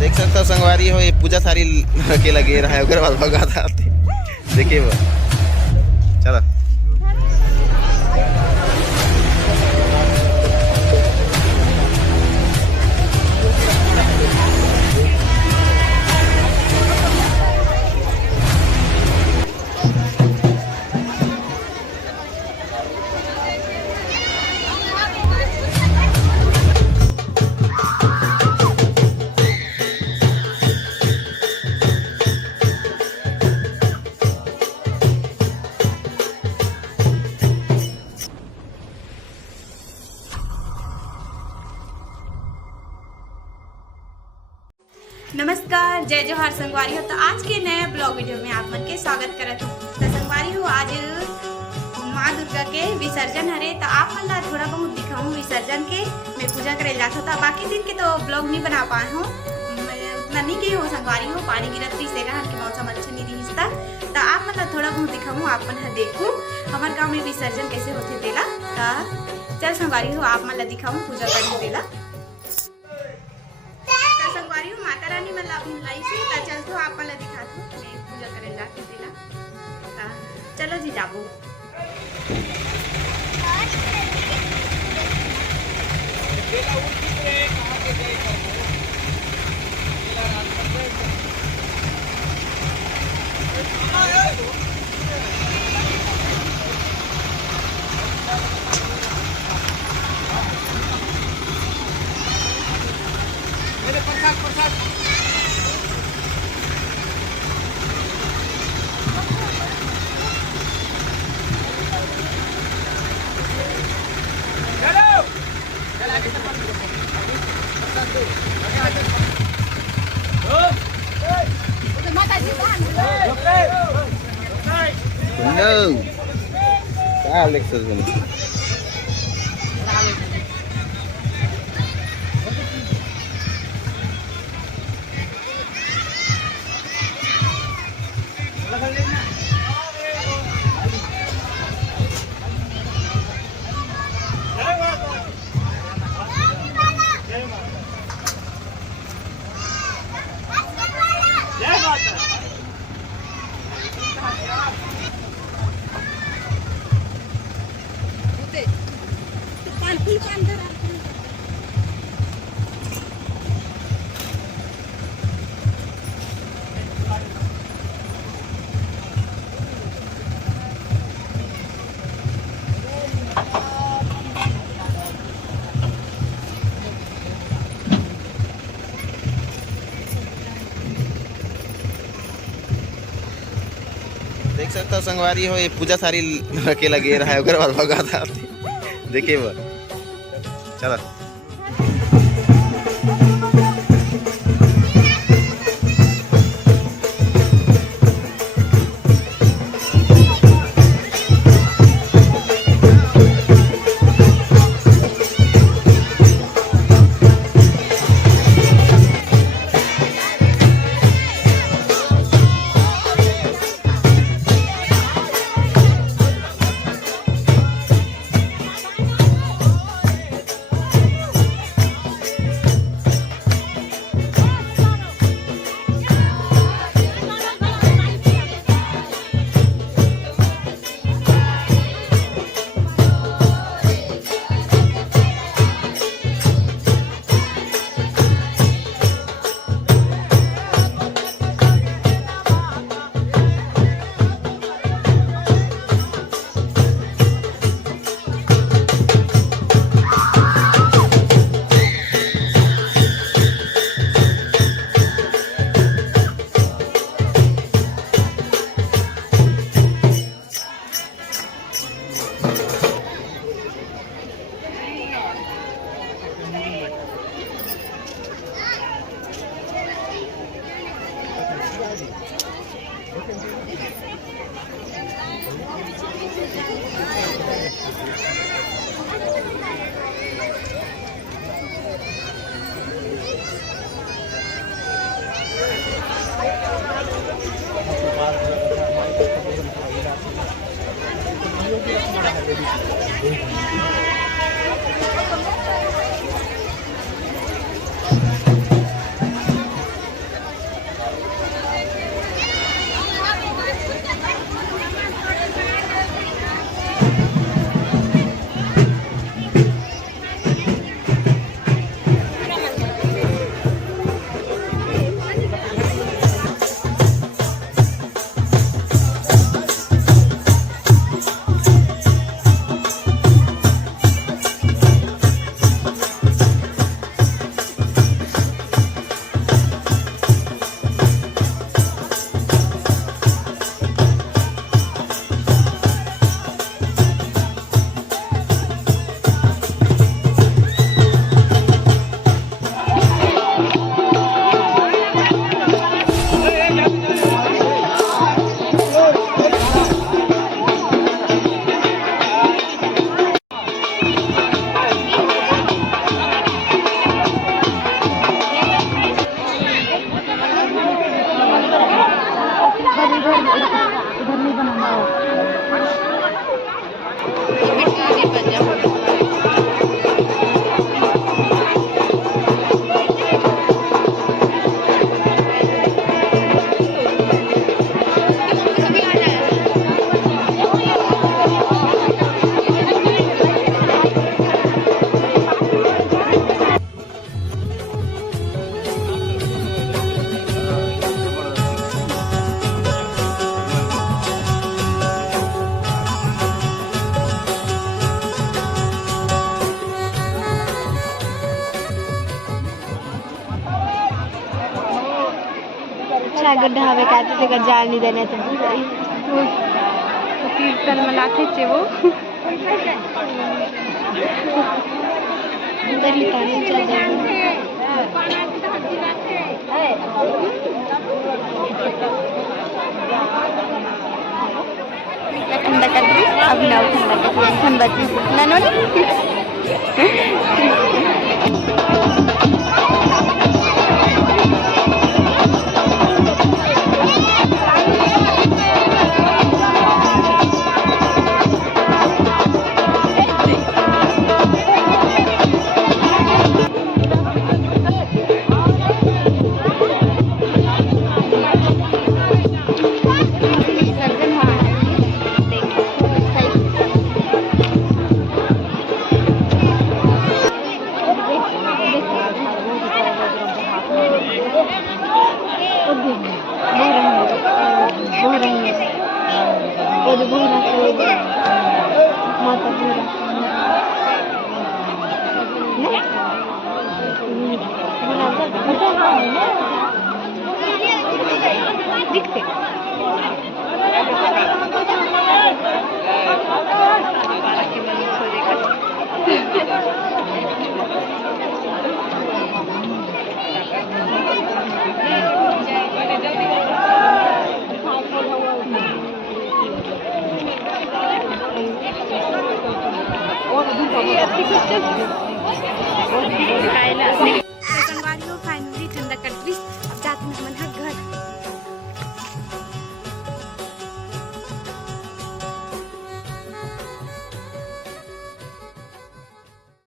देख सकते हो संगवारी हो, ये पूजा सारी के लगे रहा है ओकर बाद भगा था देखिए वो चलो। नमस्कार, जय जोहार संगवारी हो। तो आज के नए ब्लॉग वीडियो में आप मन के स्वागत करत हूँ। तो संगवारी हो, आज माँ दुर्गा के विसर्जन हरे, तो आप मन ला थोड़ा बहुत दिखाऊँ विसर्जन के मैं पूजा करे जात होता। बाकी दिन के तो ब्लॉग नहीं बना पाए हूँ, ननी के हो संगवारी हो, पानी गिरत रही से रहन के मौसम अच्छा नहीं रही तो आप मन ला थोड़ा बहुत दिखाऊँ, आप मन देखूँ हमारे गाँव में विसर्जन कैसे होते देला। तो चल संगवारी हो, आप मन ला दिखाऊँ पूजा करे देला। माता रानी मन लाई से ता चल तो आप वाला दिखा दो, मैं पूजा करे जाके देला। चलो जी जाबो। No. Alex is gonna. देख सकते हो संगवारी हो, ये पूजा सारी के लगे रहा है ओकर बाद भगा था देखिए वो चलो। अच्छा गड्ढा हवे काय तिथे का जाळ नाही देण्याचं कीर्तन मला आठवते वो तरी पाण्याच्या खंडकात्री अभिनव खंडाची ननोनी दिखते खायला